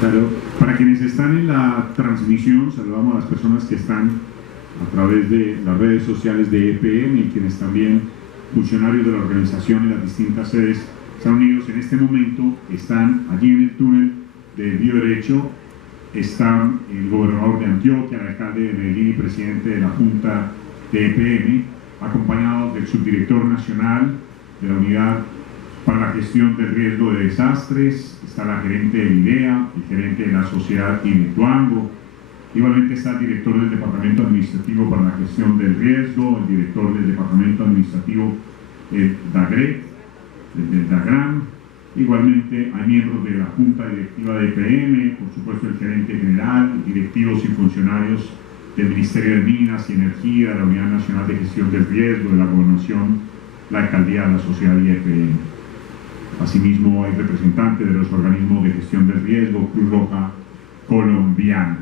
Claro, para quienes están en la transmisión, saludamos a las personas que están a través de las redes sociales de EPM y quienes también, funcionarios de la organización en las distintas sedes, están unidos en este momento, están allí en el túnel de Bioderecho, están el gobernador de Antioquia, el alcalde de Medellín y presidente de la Junta de EPM, acompañado del subdirector nacional de la Unidad para la Gestión del Riesgo de Desastres, está la gerente de IDEA, el gerente de la Sociedad Hidroituango, igualmente está el director del Departamento Administrativo para la Gestión del Riesgo, el director del Departamento Administrativo del DAGRAM, igualmente hay miembros de la Junta Directiva de EPM, por supuesto el gerente general, directivos y funcionarios del Ministerio de Minas y Energía, de la Unidad Nacional de Gestión del Riesgo, de la Gobernación, la Alcaldía, la Sociedad y EPM. Asimismo hay representantes de los organismos de gestión del riesgo, Cruz Roja Colombiana.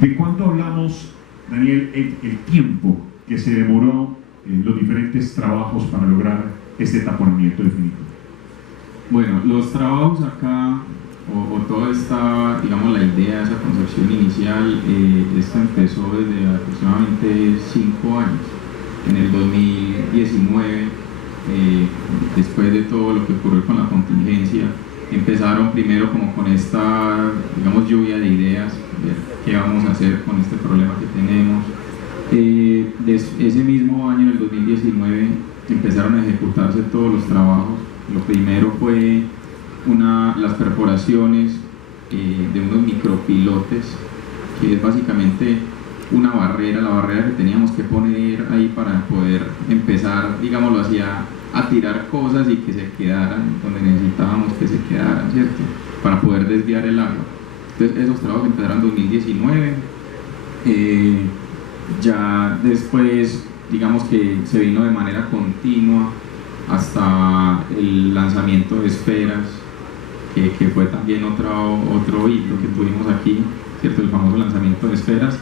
¿De cuánto hablamos, Daniel, el tiempo que se demoró en los diferentes trabajos para lograr este taponamiento definitivo? Bueno, los trabajos acá, o toda esta, digamos, la idea, esa concepción inicial, esto empezó desde aproximadamente 5 años. En el 2019, después de todo lo que ocurrió con la contingencia, empezaron primero como con esta, digamos, lluvia de ideas, ver qué vamos a hacer con este problema que tenemos. Ese mismo año, en el 2019, empezaron a ejecutarse todos los trabajos. Lo primero fue las perforaciones de unos micropilotes, que es básicamente una barrera, la barrera que teníamos que poner ahí para poder empezar, digámoslo así, a tirar cosas y que se quedaran donde necesitábamos que se quedaran, ¿cierto? Para poder desviar el agua. Entonces esos trabajos empezaron en 2019, ya después, digamos que se vino de manera continua hasta el lanzamiento de esferas, que fue también otro hito que tuvimos aquí, ¿cierto? El famoso lanzamiento de esferas.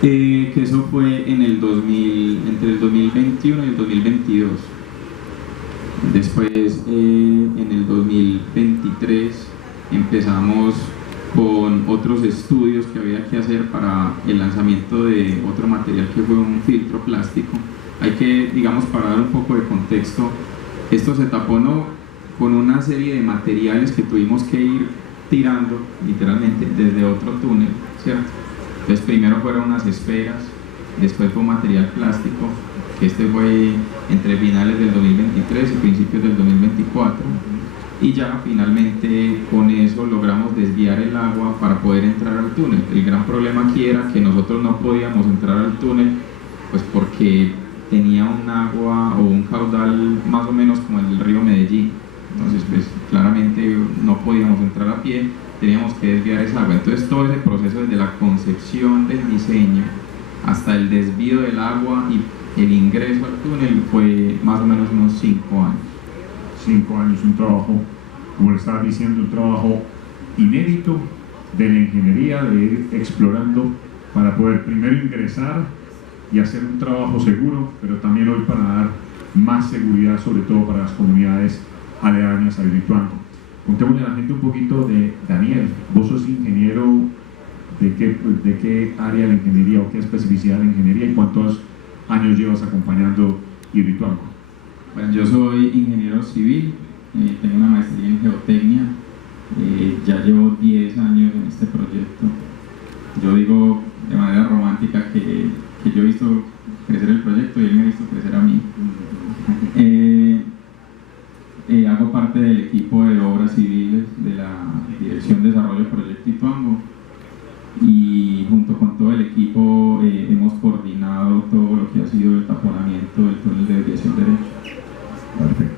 Que eso fue entre el 2021 y el 2022. Después, en el 2023, empezamos con otros estudios que había que hacer para el lanzamiento de otro material que fue un filtro plástico. Hay que, digamos, para dar un poco de contexto, esto se taponó con una serie de materiales que tuvimos que ir tirando, literalmente, desde otro túnel, ¿cierto? Entonces primero fueron unas esferas, después fue material plástico, que este fue entre finales del 2023 y principios del 2024, y ya finalmente con eso logramos desviar el agua para poder entrar al túnel. El gran problema aquí era que nosotros no podíamos entrar al túnel, pues porque tenía un agua o un caudal más o menos como el del río Medellín, entonces pues claramente no podíamos entrar a pie, teníamos que desviar esa agua. Entonces todo ese proceso desde la concepción del diseño hasta el desvío del agua y el ingreso al túnel fue más o menos unos 5 años. 5 años, un trabajo, como le estaba diciendo, un trabajo inédito de la ingeniería, de ir explorando para poder primero ingresar y hacer un trabajo seguro, pero también hoy para dar más seguridad, sobre todo para las comunidades aledañas a Hidroituango. Contémosle a la gente un poquito de Daniel. Vos sos ingeniero, ¿de qué área de la ingeniería o qué especificidad de la ingeniería y cuántos años llevas acompañando Hidroituango? Bueno, yo soy ingeniero civil, tengo una maestría en geotecnia, ya llevo 10 años en este proyecto. Yo digo de manera romántica que yo he visto crecer el proyecto y él me ha visto crecer a mí. Hago parte del equipo de obras civiles de la Dirección de Desarrollo Proyecto Hidroituango y junto con todo el equipo hemos coordinado todo lo que ha sido el taponamiento del túnel de desviación derecho. Perfecto.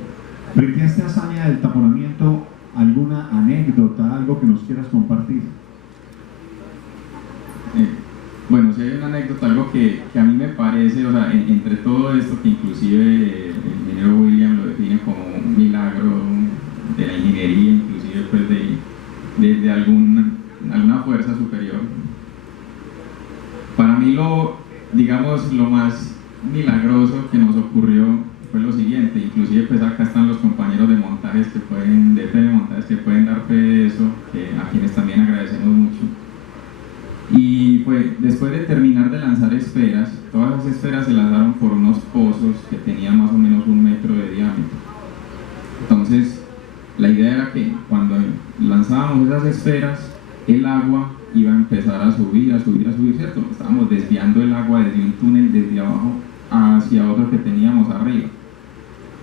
Frente a esta hazaña del taponamiento, ¿alguna anécdota, algo que nos quieras compartir? Bueno, si hay una anécdota, algo que a mí me parece, o sea, entre todo esto que inclusive el ingeniero William lo define como un milagro de la ingeniería, inclusive pues de alguna fuerza superior. Para mí digamos, lo más milagroso que nos ocurrió fue lo siguiente, inclusive pues acá están los compañeros de montajes de montajes que pueden dar fe de eso. idea era que cuando lanzábamos esas esferas, el agua iba a empezar a subir, ¿cierto? Estábamos desviando el agua desde un túnel desde abajo hacia otro que teníamos arriba.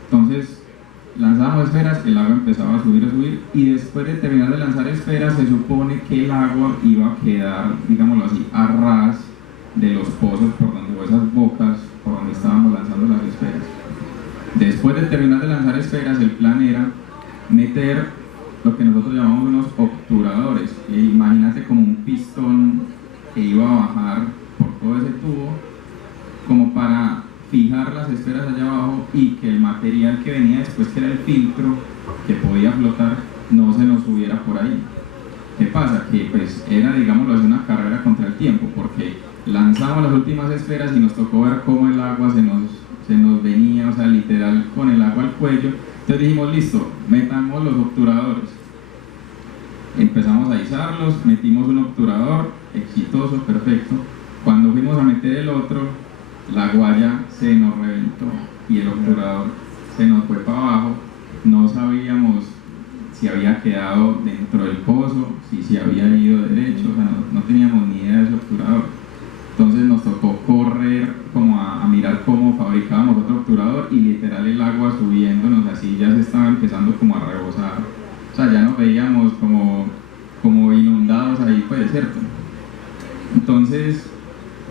Entonces, lanzábamos esferas, el agua empezaba a subir, y después de terminar de lanzar esferas, se supone que el agua iba a quedar, digámoslo así, a ras de los pozos por donde, o esas bocas por donde estábamos lanzando las esferas. Después de terminar de lanzar esferas, el plan era meter lo que nosotros llamamos unos obturadores. Imagínate como un pistón que iba a bajar por todo ese tubo, como para fijar las esferas allá abajo y que el material que venía después, que era el filtro, que podía flotar, no se nos subiera por ahí. ¿Qué pasa? Que pues era, digámoslo así, una carrera contra el tiempo, porque lanzamos las últimas esferas y nos tocó ver cómo el agua se nos venía, o sea, literal, con el agua al cuello. Entonces dijimos, listo, metamos los obturadores. Empezamos a izarlos, metimos un obturador, exitoso, perfecto. Cuando fuimos a meter el otro, la guaya se nos reventó y el obturador se nos fue para abajo. No sabíamos si había quedado dentro del pozo, si se había ido derecho, o sea, no teníamos ni idea de ese obturador. Entonces nos tocó correr como a mirar cómo fabricábamos otro obturador, y literal el agua subiéndonos así, ya se estaba empezando como a rebosar. O sea, ya nos veíamos como inundados ahí, pues, ¿cierto? Entonces,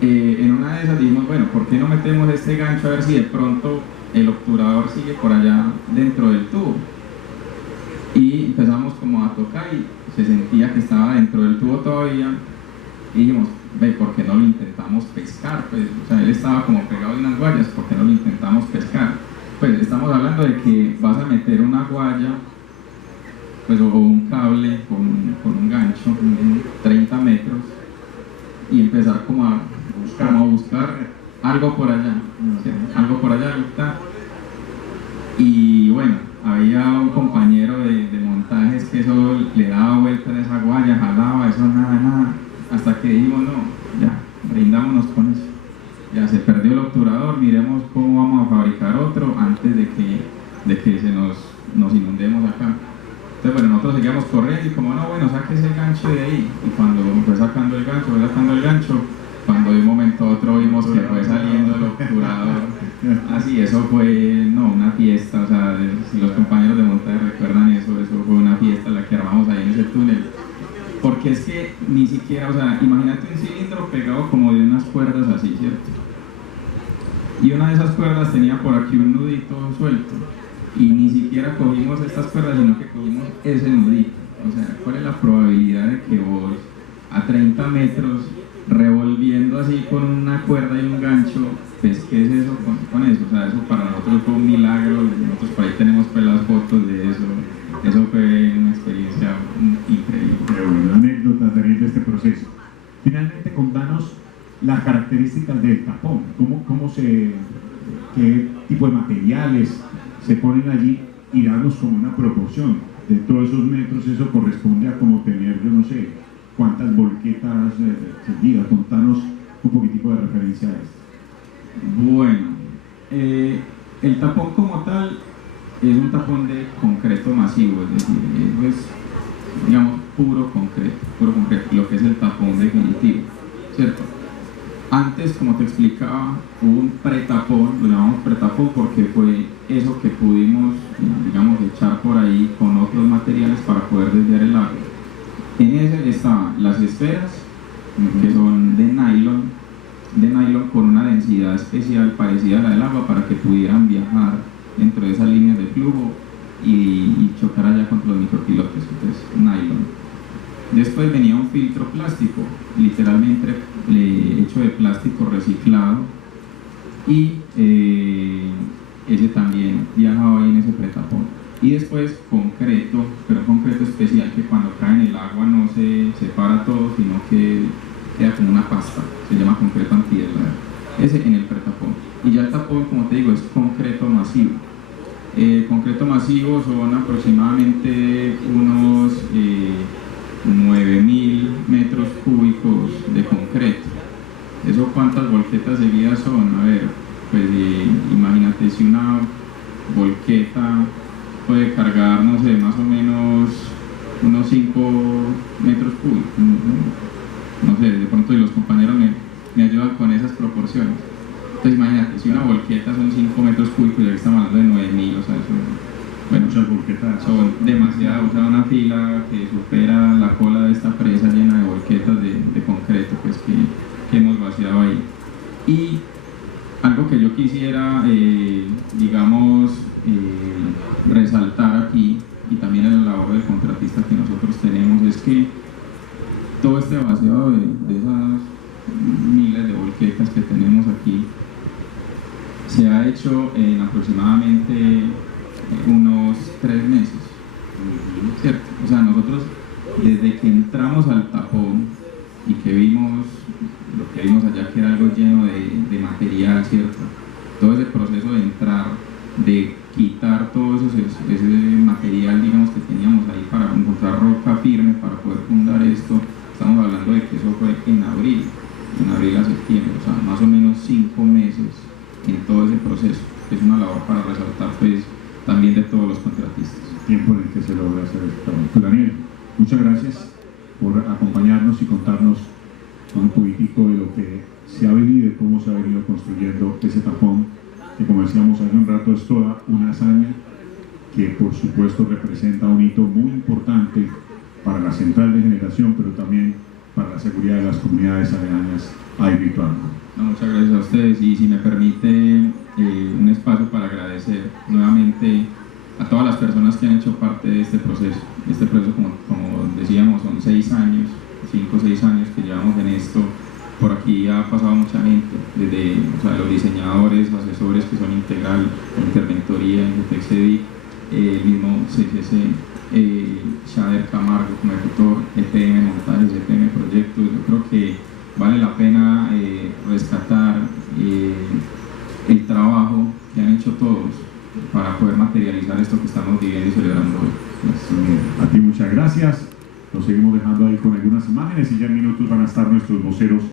en una de esas dijimos, bueno, ¿por qué no metemos este gancho a ver si de pronto el obturador sigue por allá dentro del tubo? Y empezamos como a tocar y se sentía que estaba dentro del tubo todavía, y dijimos, ve, ¿por qué no lo intentamos pescar? Pues, o sea, él estaba como pegado de unas guayas, ¿por qué no lo intentamos pescar? Pues estamos hablando de que vas a meter una guaya, pues, o un cable con un gancho de 30 metros y empezar como a buscar algo por allá, ¿sí? Algo por allá, ¿está? Y bueno, había un compañero de montajes que eso le daba vueltas a esa guaya, jalaba, eso nada, hasta que dijimos, no, ya, rindámonos con eso. Ya se perdió el obturador, miremos cómo vamos a fabricar otro antes de que nos inundemos acá. Entonces, bueno, nosotros seguíamos corriendo y como, no, bueno, saque ese gancho de ahí. Y cuando fue sacando el gancho, cuando de un momento a otro vimos que fue saliendo el obturador. Así, eso fue, no, una fiesta, o sea, si los compañeros de montaje recuerdan eso fue una fiesta la que armamos ahí en ese túnel. Porque es que ni siquiera, o sea, imagínate un cilindro pegado como de unas cuerdas así, ¿cierto? Y una de esas cuerdas tenía por aquí un nudito suelto. Y ni siquiera cogimos estas cuerdas, sino que cogimos ese nudito. O sea, ¿cuál es la probabilidad de que vos a 30 metros, revolviendo así con una cuerda y un gancho, pesques eso con eso? O sea, eso para nosotros fue un milagro. Nosotros por ahí tenemos pues las fotos de eso. Eso fue una experiencia increíble. Pero bueno, anécdotas de este proceso. Finalmente, contanos las características del tapón. ¿Qué tipo de materiales se ponen allí? Y darnos como una proporción de todos esos metros. Eso corresponde a como tener, yo no sé, cuántas volquetas seguidas. Contanos un poquitico de referencia a esto. Bueno, el tapón como tal es un tapón de concreto masivo, es decir, eso es, digamos, puro concreto, lo que es el tapón definitivo, ¿cierto? Antes, como te explicaba, hubo un pretapón, lo llamamos pretapón porque fue eso que pudimos, digamos, echar por ahí con otros materiales para poder desviar el agua. En ese estaban las esferas, que son de nylon con una densidad especial parecida a la del agua para que pudieran viajar dentro de esas líneas de flujo y chocar allá contra los micropilotes, entonces nylon. Después venía un filtro plástico, literalmente hecho de plástico reciclado, y ese también viajaba ahí en ese pretapón. Y después concreto, pero concreto especial que cuando cae en el agua no se separa todo, sino que queda como una pasta, se llama concreto antihelado, ese en el pretapón. Y ya el tapón, como te digo, es concreto masivo. Concreto masivo son aproximadamente unos 9.000 metros cúbicos de concreto. ¿Eso cuántas volquetas seguidas son? A ver, pues imagínate si una volqueta puede cargar, no sé, más o menos unos 5 metros cúbicos, no sé, de pronto y los compañeros me ayudan con esas proporciones. Entonces imagínate, si una volqueta son 5 metros cúbicos, ya que estamos hablando de 9.000, o sea, bueno, muchas volquetas son demasiadas, o sea, una fila que supera la cola de esta presa llena de volquetas de concreto, pues que hemos vaciado ahí. Y algo que yo quisiera, digamos, resaltar aquí, y también en la labor del contratista que nosotros tenemos, es que todo este vaciado de esas miles de volquetas que tenemos aquí se ha hecho en aproximadamente unos 3 meses, ¿cierto? O sea, nosotros desde que entramos al tapón y que vimos lo que vimos allá, que era algo lleno de material, ¿cierto? Todo ese proceso de entrar, de quitar todo ese material, digamos, que teníamos ahí para encontrar roca firme para poder fundar esto, estamos hablando de que eso fue en abril a septiembre, o sea, más o menos 5 meses en todo ese proceso. Es una labor para resaltar, pues, también de todos los contratistas. Tiempo en el que se logra hacer esto. Pues Daniel, muchas gracias por acompañarnos y contarnos un poquitico de lo que se ha venido y cómo se ha venido construyendo ese tapón, que como decíamos hace un rato es toda una hazaña que por supuesto representa un hito muy importante para la central de generación, pero también para la seguridad de las comunidades aledañas a Hidroituango. No, muchas gracias a ustedes, y si me permite un espacio para agradecer nuevamente a todas las personas que han hecho parte de este proceso. Este proceso, como decíamos, son 6 años, 5 o 6 años que llevamos en esto. Por aquí ha pasado mucha gente, desde los diseñadores, asesores que son Integral, Interventoría, Indetexedi, el mismo CCC, Shader Camargo como ejecutor, EPM Montajes, EPM Proyectos. Yo creo que vale la pena rescatar el trabajo que han hecho todos para poder materializar esto que estamos viviendo y celebrando hoy. A ti muchas gracias. Nos seguimos dejando ahí con algunas imágenes y ya en minutos van a estar nuestros voceros